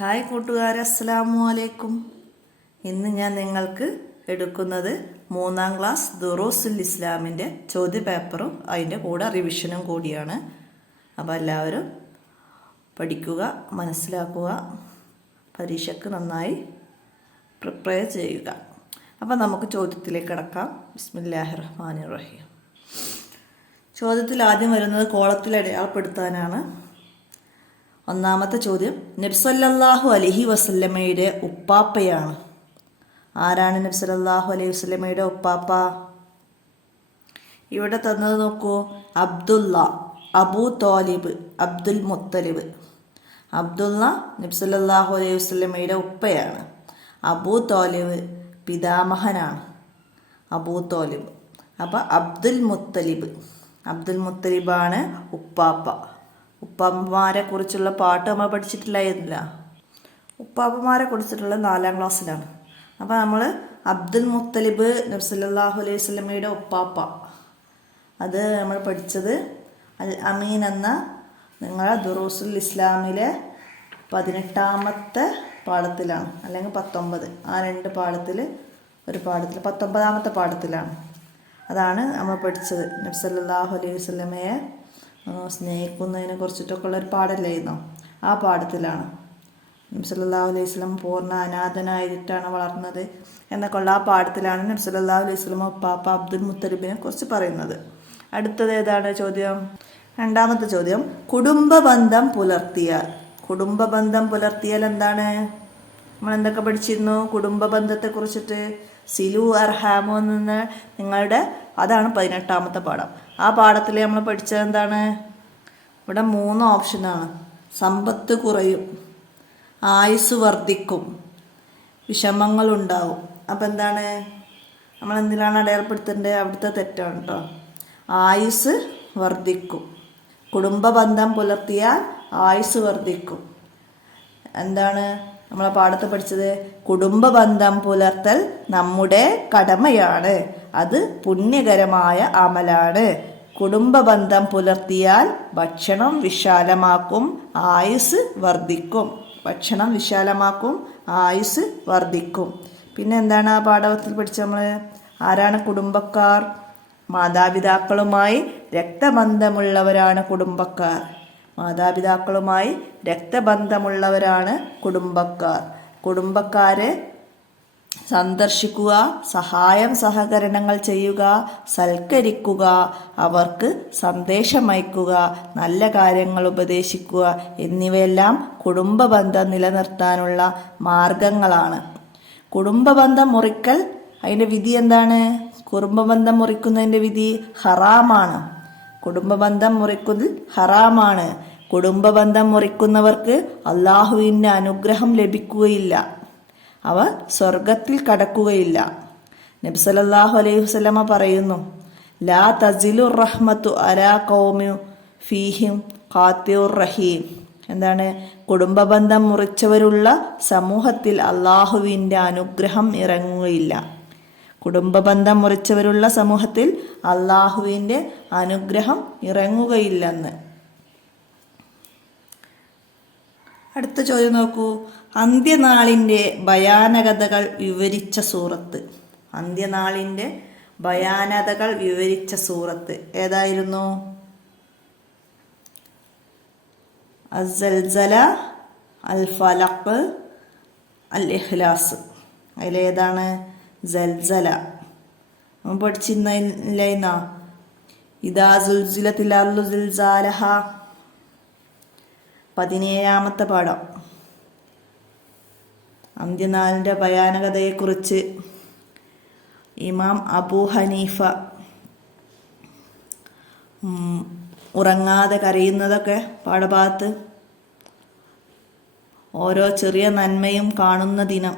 Hi കൂട്ടുകാരെ, അസ്സലാമു അലൈക്കും. ഇന്ന് ഞാൻ നിങ്ങൾക്ക് എടുക്കുന്നത് 3-ാം ക്ലാസ് ദുറൂസുൽ ഇസ്ലാമിൻ്റെ ചോദ്യപേപ്പറും അതിൻ്റെ കൂടെ റിവിഷനും കൂടിയാണ്. അപ്പോൾ എല്ലാവരും പഠിക്കുക, മനസ്സിലാക്കുക, പരീക്ഷയ്ക്ക് നന്നായി പ്രിപ്പയർ ചെയ്യുക. അപ്പോൾ നമുക്ക് ചോദ്യത്തിലേക്ക് കടക്കാം. ബിസ്മില്ലാഹിർ റഹ്മാനിർ റഹീം. ചോദ്യത്തിൽ ആദ്യം വരുന്നത് കോളത്തിൽ അടയാളപ്പെടുത്താനാണ്. ഒന്നാമത്തെ ചോദ്യം, നബി സല്ലല്ലാഹു അലൈഹി വസല്ലമയുടെ ഉപ്പാപ്പയാണ്. ആരാണ് നബി സല്ലല്ലാഹു അലൈഹി വസല്ലമയുടെ ഉപ്പാപ്പ? ഇവിടെ തന്നത് നോക്കൂ. അബ്ദുള്ള, അബൂ തോലിബ്, അബ്ദുൽ മുത്തലിബ്. അബ്ദുള്ള നബി സല്ലല്ലാഹു അലൈഹി വസല്ലമയുടെ ഉപ്പയാണ്. അബൂ തോലിബ് പിതാമഹനാണ്. അബൂ തോലിബ്. അപ്പോൾ അബ്ദുൽ മുത്തലിബാണ് ഉപ്പാപ്പ. ഉപ്പാപ്പമാരെ കുറിച്ചുള്ള പാട്ട് നമ്മൾ പഠിച്ചിട്ടില്ലായിരുന്നില്ല. ഉപ്പാപ്പമാരെ കുറിച്ചിട്ടുള്ള 4-ാം ക്ലാസ്സിലാണ്. അപ്പോൾ നമ്മൾ അബ്ദുൽ മുത്തലിബ് നബി സല്ലല്ലാഹു അലൈഹി വസല്ലമയുടെ ഉപ്പാപ്പ, അത് നമ്മൾ പഠിച്ചത് അൽ അമീൻ എന്ന നിങ്ങളുടെ ദുറൂസുൽ ഇസ്ലാമിലെ 18-ാമത്തെ പാഠത്തിലാണ്, അല്ലെങ്കിൽ 19. ആ 2 പാഠത്തിൽ ഒരു പാഠത്തിൽ 19-ാമത്തെ പാഠത്തിലാണ്. അതാണ് നമ്മൾ പഠിച്ചത്. നബി സല്ലല്ലാഹു അലൈഹി വസല്ലമയെ സ്നേഹിക്കുന്നതിനെ കുറിച്ചിട്ടൊക്കെ ഉള്ളൊരു പാഠമല്ലായിരുന്നോ? ആ പാഠത്തിലാണ്. നബി സല്ലല്ലാഹു അലൈഹി വസല്ലം പൂർണ്ണ അനാഥനായിട്ടാണ് വളർന്നത് എന്നൊക്കെ ഉള്ള ആ പാഠത്തിലാണ് നബി സല്ലല്ലാഹു അലൈഹി വസല്ലം ഉപ്പാപ്പ അബ്ദുൽ മുത്തലിബിനെ കുറിച്ച് പറയുന്നത്. അടുത്തത് ഏതാണ് ചോദ്യം? 2-ാമത്തെ ചോദ്യം, കുടുംബബന്ധം പുലർത്തിയാൽ എന്താണ്? നമ്മൾ എന്തൊക്കെ പഠിച്ചിരുന്നു കുടുംബബന്ധത്തെ കുറിച്ചിട്ട്? സിലു അർഹാമോ എന്ന് നിങ്ങളുടെ അതാണ് 18-ാമത്തെ പാഠം. ആ പാഠത്തിൽ നമ്മൾ പഠിച്ചത് എന്താണ്? ഇവിടെ 3 ഓപ്ഷനാണ്. സമ്പത്ത് കുറയും, ആയുസ് വർദ്ധിക്കും, വിഷമങ്ങളുണ്ടാവും. അപ്പം എന്താണ് നമ്മൾ എന്തിനാണ് അടയാളപ്പെടുത്തേണ്ടത്? അവിടുത്തെ തെറ്റാണ് കേട്ടോ. ആയുസ് വർദ്ധിക്കും. കുടുംബബന്ധം പുലർത്തിയാൽ ആയുസ് വർദ്ധിക്കും. എന്താണ് നമ്മളെ പാഠത്ത് പഠിച്ചത്? കുടുംബബന്ധം പുലർത്തൽ നമ്മുടെ കടമയാണ്, അത് പുണ്യകരമായ അമലാണ്. കുടുംബബന്ധം പുലർത്തിയാൽ ഭക്ഷണം വിശാലമാക്കും, ആയുസ് വർദ്ധിക്കും. പിന്നെ എന്താണ് ആ പാഠത്തിൽ പഠിച്ചത് നമ്മൾ? ആരാണ് കുടുംബക്കാർ? മാതാപിതാക്കളുമായി രക്തബന്ധമുള്ളവരാണ് കുടുംബക്കാർ. കുടുംബക്കാരെ സന്ദർശിക്കുക, സഹകരണങ്ങൾ ചെയ്യുക, സൽക്കരിക്കുക, അവർക്ക് സന്ദേശമയക്കുക, നല്ല കാര്യങ്ങൾ ഉപദേശിക്കുക എന്നിവയെല്ലാം കുടുംബബന്ധം നിലനിർത്താനുള്ള മാർഗങ്ങളാണ്. കുടുംബബന്ധം മുറിക്കൽ, അതിൻ്റെ വിധി എന്താണ്? കുടുംബബന്ധം മുറിക്കുന്നതിൻ്റെ വിധി ഹറാമാണ്. കുടുംബബന്ധം മുറിക്കുന്നവർക്ക് അള്ളാഹുവിൻ്റെ അനുഗ്രഹം ലഭിക്കുകയില്ല, അവർ സ്വർഗത്തിൽ കടക്കുകയില്ല. നബി സല്ലല്ലാഹു അലൈഹി വസല്ലമ പറയുന്നു, ലാ തസിലുർ റഹ്മത്തു അലാ ഖൗമി ഫീഹിം ഖാത്തിഉർ റഹീം. എന്താണ്? കുടുംബബന്ധം മുറിച്ചവരുള്ള സമൂഹത്തിൽ അള്ളാഹുവിൻ്റെ അനുഗ്രഹം ഇറങ്ങുകയില്ല. കുടുംബബന്ധം മുറിച്ചവരുള്ള സമൂഹത്തിൽ അള്ളാഹുവിൻ്റെ അനുഗ്രഹം ഇറങ്ങുകയില്ലെന്ന്. അടുത്ത ചോദ്യം നോക്കൂ. അന്ത്യനാളിൻ്റെ ഭയാനകതകൾ വിവരിച്ച സൂറത്ത് ഏതായിരുന്നു? അസ്സൽസല, അൽ ഫലഖ്, അൽ ഇഖ്ലാസ്. അതിലേതാണ് സൽസല? നമ്മൾ പഠിച്ചിരുന്നില്ല? ഇദാ സുൽസിലത്തിൽ അർളു സിൽസാലഹ, 17-ാമത്തെ പാഠം. അന്ത്യനാളിൻ്റെ ഭയാനകതയെക്കുറിച്ച് ഇമാം അബൂ ഹനീഫ ഉറങ്ങാതെ കരയുന്നതൊക്കെ പാഠഭാഗത്ത്. ഓരോ ചെറിയ നന്മയും കാണുന്ന ദിനം,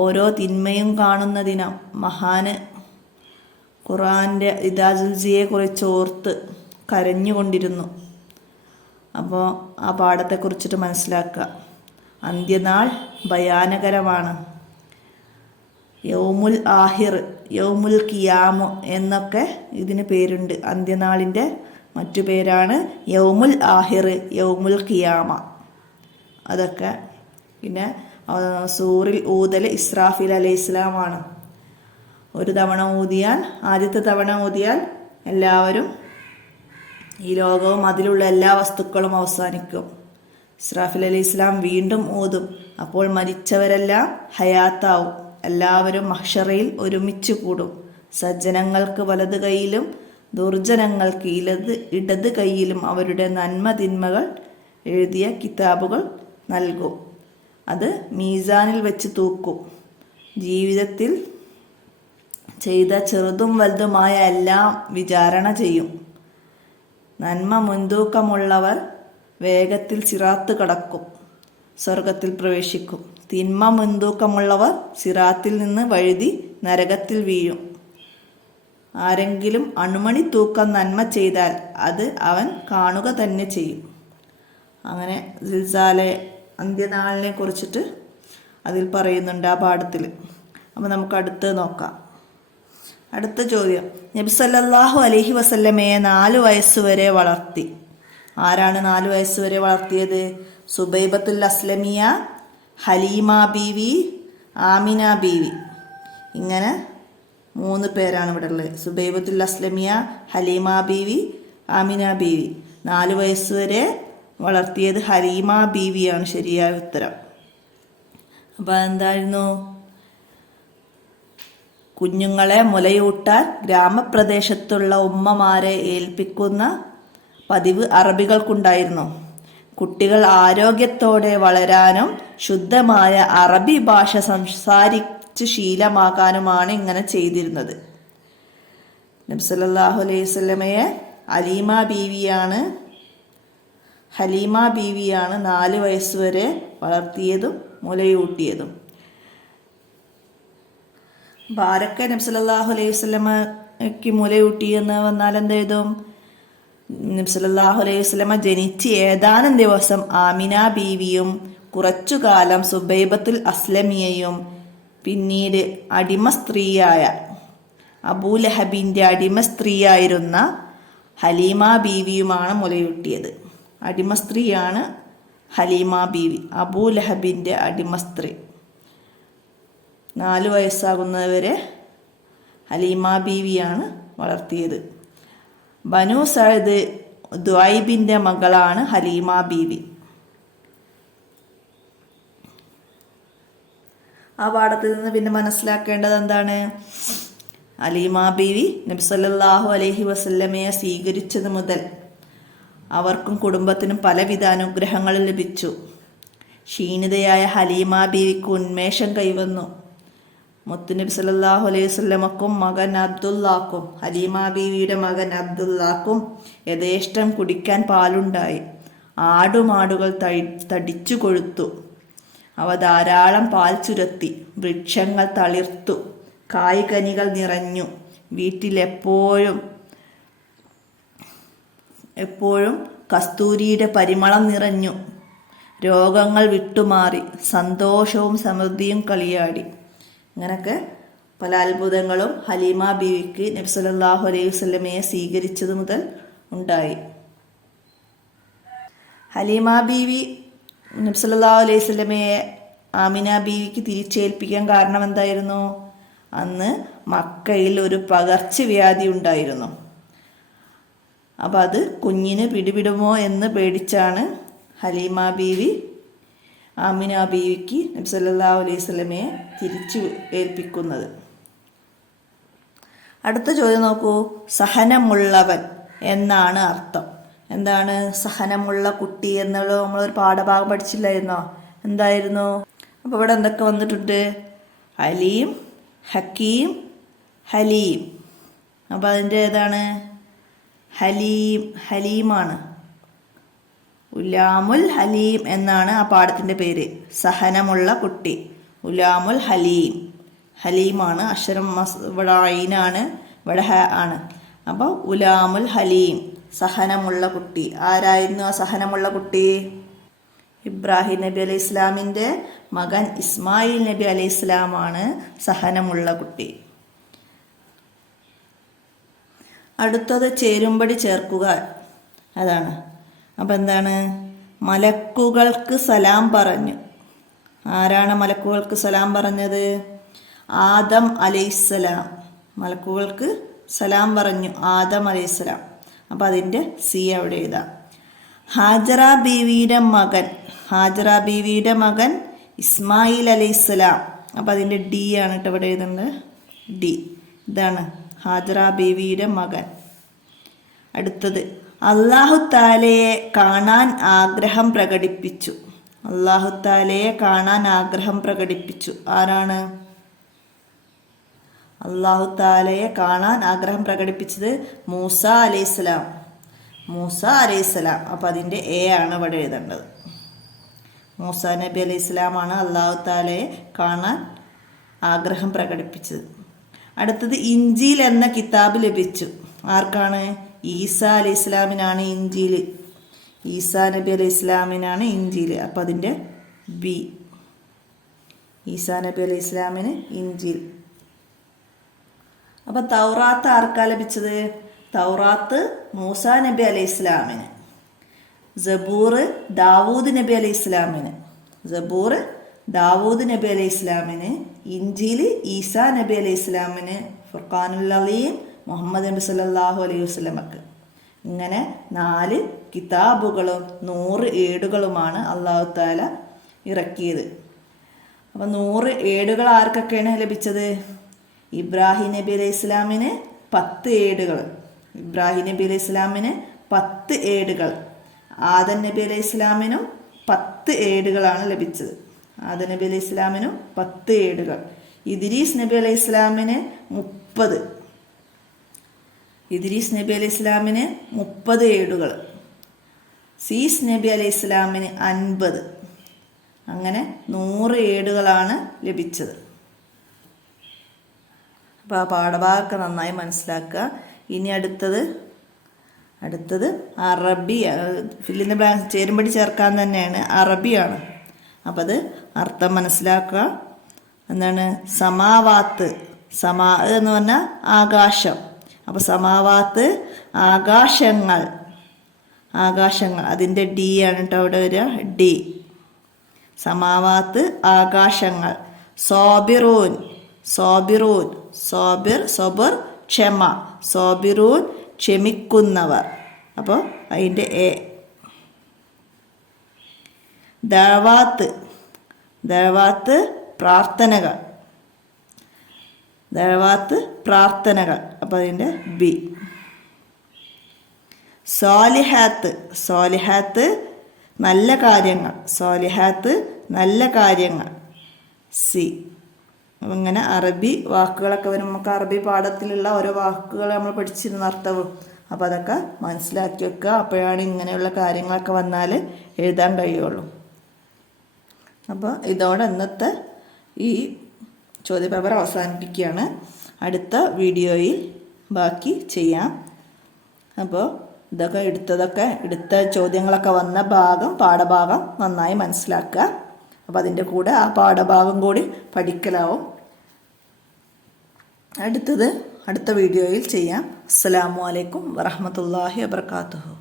ഓരോ തിന്മയും കാണുന്ന ദിനം. മഹാന് ഖുർആൻ്റെ ഇദാസുൽസിയെ കുറിച്ച് ഓർത്ത് കരഞ്ഞുകൊണ്ടിരുന്നു. അപ്പോൾ ആ പാഠത്തെക്കുറിച്ചിട്ട് മനസ്സിലാക്കുക. അന്ത്യനാൾ ഭയാനകരമാണ്. യൗമുൽ ആഹിർ, യൗമുൽ ഖിയാമ എന്നൊക്കെ ഇതിന് പേരുണ്ട്. അന്ത്യനാളിൻ്റെ മറ്റു പേരാണ് യൗമുൽ ആഹിർ, യൗമുൽ ഖിയാമ. അതൊക്കെ പിന്നെ സൂറിൽ ഊതൽ ഇസ്രാഫീൽ അലൈഹിസ്സലാമാണ്. ഒരു തവണ ഊതിയാൽ, ആദ്യത്തെ തവണ ഊതിയാൽ എല്ലാവരും, ഈ ലോകവും അതിലുള്ള എല്ലാ വസ്തുക്കളും അവസാനിക്കും. ഇസ്രാഫീൽ അലൈഹിസ്സലാം വീണ്ടും ഊതും. അപ്പോൾ മരിച്ചവരെല്ലാം ഹയാത്താവും. എല്ലാവരും മഹ്ശറയിൽ ഒരുമിച്ച് കൂടും. സജ്ജനങ്ങൾക്ക് വലത് കൈയിലും ദുർജനങ്ങൾക്ക് ഇടത് കൈയിലും അവരുടെ നന്മ തിന്മകൾ എഴുതിയ കിതാബുകൾ നൽകും. അത് മീസാനിൽ വെച്ച് തൂക്കും. ജീവിതത്തിൽ ചെയ്ത ചെറുതും വലുതുമായ എല്ലാം വിചാരണ ചെയ്യും. നന്മ മുൻതൂക്കമുള്ളവർ വേഗത്തിൽ സിറാത്ത് കടക്കും, സ്വർഗത്തിൽ പ്രവേശിക്കും. തിന്മ മുൻതൂക്കമുള്ളവർ സിറാത്തിൽ നിന്ന് വഴുതി നരകത്തിൽ വീഴും. ആരെങ്കിലും അണുമണി തൂക്കം നന്മ ചെയ്താൽ അത് അവൻ കാണുക തന്നെ ചെയ്യും. അങ്ങനെ സിൽസാലെ അന്ത്യനാളിനെ കുറിച്ചിട്ട് അതിൽ പറയുന്നുണ്ട് ആ പാഠത്തിൽ. അപ്പോൾ നമുക്ക് അടുത്ത് നോക്കാം. അടുത്ത ചോദ്യം, നബി സല്ലല്ലാഹു അലൈഹി വസല്ലമയെ 4 വയസ്സുവരെ വളർത്തി. ആരാണ് 4 വയസ്സുവരെ വളർത്തിയത്? സുബൈബത്തുൽ അസ്ലമിയ, ഹലീമ ബീവി, ആമിന ബീവി. ഇങ്ങനെ 3 പേരാണ് ഇവിടെ ഉള്ളത്. സുബൈബത്തുൽ അസ്ലമിയ, ഹലീമ ബീവി, ആമിന ബീവി. 4 വയസ്സുവരെ വളർത്തിയത് ഹലീമ ബീവിയാണ് ശരിയായ ഉത്തരം. അപ്പോൾ എന്തായിരുന്നു? കുഞ്ഞുങ്ങളെ മുലയൂട്ടാൻ ഗ്രാമപ്രദേശത്തുള്ള ഉമ്മമാരെ ഏൽപ്പിക്കുന്ന പതിവ് അറബികൾക്കുണ്ടായിരുന്നു. കുട്ടികൾ ആരോഗ്യത്തോടെ വളരാനും ശുദ്ധമായ അറബി ഭാഷ സംസാരിച്ച് ശീലമാക്കാനുമാണ് ഇങ്ങനെ ചെയ്തിരുന്നത്. നബി സല്ലല്ലാഹു അലൈഹി വസല്ലമയെ ഹലീമ ബീവിയാണ് 4 വയസ്സുവരെ വളർത്തിയതും മുലയൂട്ടിയതും. ആരൊക്കെ നബി സല്ലല്ലാഹു അലൈഹി വസല്ലമയ്ക്ക് മുലയൂട്ടിയെന്ന് വന്നാൽ എന്ത് എഴുതും? നബി സല്ലല്ലാഹു അലൈഹി വസല്ലമ ജനിച്ച് ഏതാനും ദിവസം ആമിന ബീവിയും കുറച്ചുകാലം സുബൈബത്തുൽ അസ്ലമിയയും പിന്നീട് അടിമ സ്ത്രീയായ അബൂലഹബിൻ്റെ അടിമ സ്ത്രീയായിരുന്ന ഹലീമ ബീവിയുമാണ് മുലയൂട്ടിയത്. അടിമ സ്ത്രീയാണ് ഹലീമ ബീവി, അബൂലഹബിൻ്റെ അടിമ സ്ത്രീ. 4 വയസ്സാകുന്നവരെ ഹലീമ ബീവിയാണ് വളർത്തിയത്. ബനു സഅദ് ദുഐബിൻ്റെ മകളാണ് ഹലീമ ബീവി. ആ പാഠത്തിൽ നിന്ന് പിന്നെ മനസ്സിലാക്കേണ്ടത് എന്താണ്? ഹലീമ ബീവി നബി സല്ലല്ലാഹു അലൈഹി വസല്ലമയെ സ്വീകരിച്ചത് മുതൽ അവർക്കും കുടുംബത്തിനും പലവിധ അനുഗ്രഹങ്ങൾ ലഭിച്ചു. ക്ഷീണിതയായ ഹലീമ ബീവിക്ക് ഉന്മേഷം കൈവന്നു. മുത്തുനബി സല്ലല്ലാഹു അലൈഹി വസല്ലമക്കും മകൻ അബ്ദുല്ലാക്കും, ഹലീമ ബീവിയുടെ മകൻ അബ്ദുല്ലാക്കും യഥേഷ്ടം കുടിക്കാൻ പാലുണ്ടായി. ആടുമാടുകൾ തടിച്ചു കൊഴുത്തു. അവ ധാരാളം പാൽ ചുരത്തി. വൃക്ഷങ്ങൾ തളിർത്തു. കായ്കനികൾ നിറഞ്ഞു. വീട്ടിൽ എപ്പോഴും കസ്തൂരിയുടെ പരിമളം നിറഞ്ഞു. രോഗങ്ങൾ വിട്ടുമാറി. സന്തോഷവും സമൃദ്ധിയും കളിയാടി. ഇങ്ങനൊക്കെ പല അത്ഭുതങ്ങളും ഹലീമ ബീവിക്ക് നബി സല്ലല്ലാഹു അലൈഹി വസല്ലമയെ സ്വീകരിച്ചത് മുതൽ ഉണ്ടായി. ഹലീമ ബീവി നബി സല്ലല്ലാഹു അലൈഹി വസല്ലമയെ ആമിന ബീവിക്ക് തിരിച്ചേൽപ്പിക്കാൻ കാരണം എന്തായിരുന്നു? അന്ന് മക്കയിൽ ഒരു പകർച്ചവ്യാധി ഉണ്ടായിരുന്നു. അപ്പോൾ അത് കുഞ്ഞിന് പിടിപിടുമോ എന്ന് പേടിച്ചാണ് ഹലീമ ബീവി ആമിന ബീവിക്ക് നബി സല്ലല്ലാഹു അലൈഹി വസല്ലമയെ തിരിച്ചു ഏൽപ്പിക്കുന്നത്. അടുത്ത ചോദ്യം നോക്കൂ. സഹനമുള്ളവൻ എന്നാണ് അർത്ഥം. എന്താണ് സഹനമുള്ള കുട്ടി എന്നുള്ളത്? നമ്മളൊരു പാഠഭാഗം പഠിച്ചില്ലായിരുന്നോ? എന്തായിരുന്നു? അപ്പോൾ ഇവിടെ എന്തൊക്കെ വന്നിട്ടുണ്ട്? അലീം, ഹക്കീം, ഹലീം. അപ്പോൾ അതിൻ്റെ ഏതാണ്? ഹലീമാണ്. ഉലാമുൽ ഹലീം എന്നാണ് ആ പാഠത്തിൻ്റെ പേര്. സഹനമുള്ള കുട്ടി, ഉലാമുൽ ഹലീം. ഹലീമാണ് അക്ഷരം. ഇവിടെ ഐനാണ്, ഇവിടെ ഹ ആണ്. അപ്പോൾ ഉലാമുൽ ഹലീം, സഹനമുള്ള കുട്ടി. ആരായിരുന്നു ആ സഹനമുള്ള കുട്ടി? ഇബ്രാഹിം നബി അലൈഹി ഇസ്ലാമിൻ്റെ മകൻ ഇസ്മായിൽ നബി അലൈഹി ഇസ്ലാമാണ് സഹനമുള്ള കുട്ടി. അടുത്തത് ചേരുംപടി ചേർക്കുക, അതാണ്. അപ്പം എന്താണ്? മലക്കുകൾക്ക് സലാം പറഞ്ഞു. ആരാണ് മലക്കുകൾക്ക് സലാം പറഞ്ഞത്? ആദം അലൈഹിസ്സലാം. മലക്കുകൾക്ക് സലാം പറഞ്ഞു ആദം അലൈഹിസ്സലാം. അപ്പം അതിൻ്റെ സി അവിടെ എഴുതാം. ഹാജറ ബീവിയുടെ മകൻ ഇസ്മായിൽ അലൈഹിസ്സലാം. അപ്പം അതിൻ്റെ ഡി ആണ് കേട്ടോ ഇവിടെ എഴുതുന്നത്. ഡി. ഇതാണ് ഹാജറ ബീവിയുടെ മകൻ. അടുത്തത് അല്ലാഹു തആലയെ കാണാൻ ആഗ്രഹം പ്രകടിപ്പിച്ചു. അല്ലാഹു തആലയെ കാണാൻ ആഗ്രഹം പ്രകടിപ്പിച്ചു. ആരാണ്? അല്ലാഹു തആലയെ കാണാൻ ആഗ്രഹം പ്രകടിപ്പിച്ചത് മൂസ അലൈഹിസ്സലാം. മൂസ അലൈഹിസ്സലാം. അപ്പം അതിൻ്റെ എ ആണ് ഇവിടെ എഴുതേണ്ടത്. മൂസ നബി അലൈഹിസ്സലാമാണ് അല്ലാഹു തആലയെ കാണാൻ ആഗ്രഹം പ്രകടിപ്പിച്ചത്. അടുത്തത് ഇഞ്ചീൽ എന്ന കിതാബ് ലഭിച്ചു. ആർക്കാണ്? ഈസാ അലൈഹിസ്സലാമിനാണ് ഇഞ്ചീൽ. ഈസാ നബി അലൈഹിസ്സലാമിനാണ് ഇഞ്ചീൽ. അപ്പം അതിൻ്റെ ബി. ഈസാ നബി അലൈഹിസ്സലാമിന് ഇഞ്ചീൽ. അപ്പം തൗറാത്ത് ആർക്കാ ലഭിച്ചത്? തൗറാത്ത് മൂസ നബി അലൈഹിസ്സലാമിന്. സബൂർ ദാവൂദ് നബി അലൈഹിസ്സലാമിന്. സബൂർ ദാവൂദ് നബി അലൈഹിസ്സലാമിന്. ഇഞ്ചീൽ ഈസാ നബി അലൈഹിസ്സലാമിന്. ഫുർഖാനുൽ അലീം മുഹമ്മദ് നബി സല്ലല്ലാഹു അലൈഹി വസല്ലമക്ക്. ഇങ്ങനെ 4 കിതാബുകളും 100 ഏടുകളുമാണ് അല്ലാഹു തആല ഇറക്കിയത്. അപ്പം 100 ഏടുകൾ ആർക്കൊക്കെയാണ് ലഭിച്ചത്? ഇബ്രാഹിം നബി അലൈഹി ഇസ്ലാമിന് 10 ഏടുകൾ. ഇബ്രാഹിം നബി അലൈഹി ഇസ്ലാമിന് 10 ഏടുകൾ. ആദം നബി അലൈഹി ഇസ്ലാമിനും 10 ഏടുകളാണ് ലഭിച്ചത്. ആദം നബി അലൈഹി ഇസ്ലാമിനും 10 ഏടുകൾ. ഇദ്രീസ് നബി അലൈഹി ഇസ്ലാമിന് 30. ഇദ്രീസ് നബി അലൈഹി ഇസ്ലാമിന് 30 ഏടുകൾ. സീസ് നബി അലൈഹി ഇസ്ലാമിന് 50. അങ്ങനെ 100 ഏടുകളാണ് ലഭിച്ചത്. അപ്പോൾ ആ പാഠഭാഗമൊക്കെ നന്നായി മനസ്സിലാക്കുക. ഇനി അടുത്തത് അറബി. ഫില്ലിൻ്റെ ബ്ലാങ്ക് ചേരുമ്പടി ചേർക്കാൻ തന്നെയാണ്. അറബിയാണ്. അപ്പം അത് അർത്ഥം മനസ്സിലാക്കുക. എന്താണ്? സമാവാത്ത്. സമാ എന്ന് പറഞ്ഞാൽ ആകാശം. അപ്പോൾ സമാവാത്ത് ആകാശങ്ങൾ. അതിൻ്റെ ഡി ആണ് കേട്ടോ അവിടെ വരിക. ഡി. സമാവാത്ത് ആകാശങ്ങൾ. സോബിറൂൻ. സോബിർ ക്ഷമ. സോബിറൂൻ ക്ഷമിക്കുന്നവർ. അപ്പോൾ അതിൻ്റെ എ. ദഅവാത്ത് പ്രാർത്ഥനകൾ. അപ്പോൾ അതിൻ്റെ ബി. സ്വാലിഹാത്ത് നല്ല കാര്യങ്ങൾ. സി. അപ്പം ഇങ്ങനെ അറബി വാക്കുകളൊക്കെ വരും. നമുക്ക് അറബി പാഠത്തിലുള്ള ഓരോ വാക്കുകൾ നമ്മൾ പഠിച്ചിരുന്ന അർത്ഥവും. അപ്പോൾ അതൊക്കെ മനസ്സിലാക്കി വെക്കുക. അപ്പോഴാണ് ഇങ്ങനെയുള്ള കാര്യങ്ങളൊക്കെ വന്നാൽ എഴുതാൻ കഴിയുള്ളൂ. അപ്പോൾ ഇതോടെ ഇന്നത്തെ ഈ ചോദ്യപേപ്പർ അവസാനിപ്പിക്കുകയാണ്. അടുത്ത വീഡിയോയിൽ ബാക്കി ചെയ്യാം. അപ്പോൾ എടുത്ത ചോദ്യങ്ങളൊക്കെ വന്ന പാഠഭാഗം നന്നായി മനസ്സിലാക്കുക. അപ്പോൾ അതിൻ്റെ കൂടെ ആ പാഠഭാഗം കൂടി പഠിക്കലാവും. അടുത്ത വീഡിയോയിൽ ചെയ്യാം. അസ്സലാമു അലൈക്കും വറഹ്മത്തുള്ളാഹി വബറകാതുഹു.